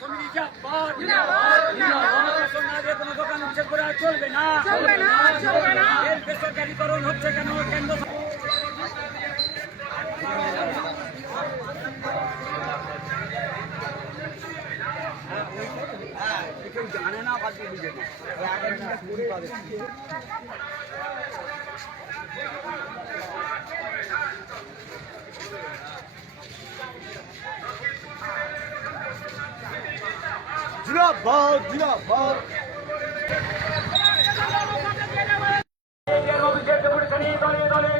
সমিতি জিন্দাবাদ রেশন না দিয়ে কোনো দোকান উচ্ছেদ করে আর চলবে না এর বেসরকারীকরণ হচ্ছে কেন কেন্দ্র কেউ জানে না বাকি বুঝে না জিন্দাবাদ জিন্দাবাদ দলে দলে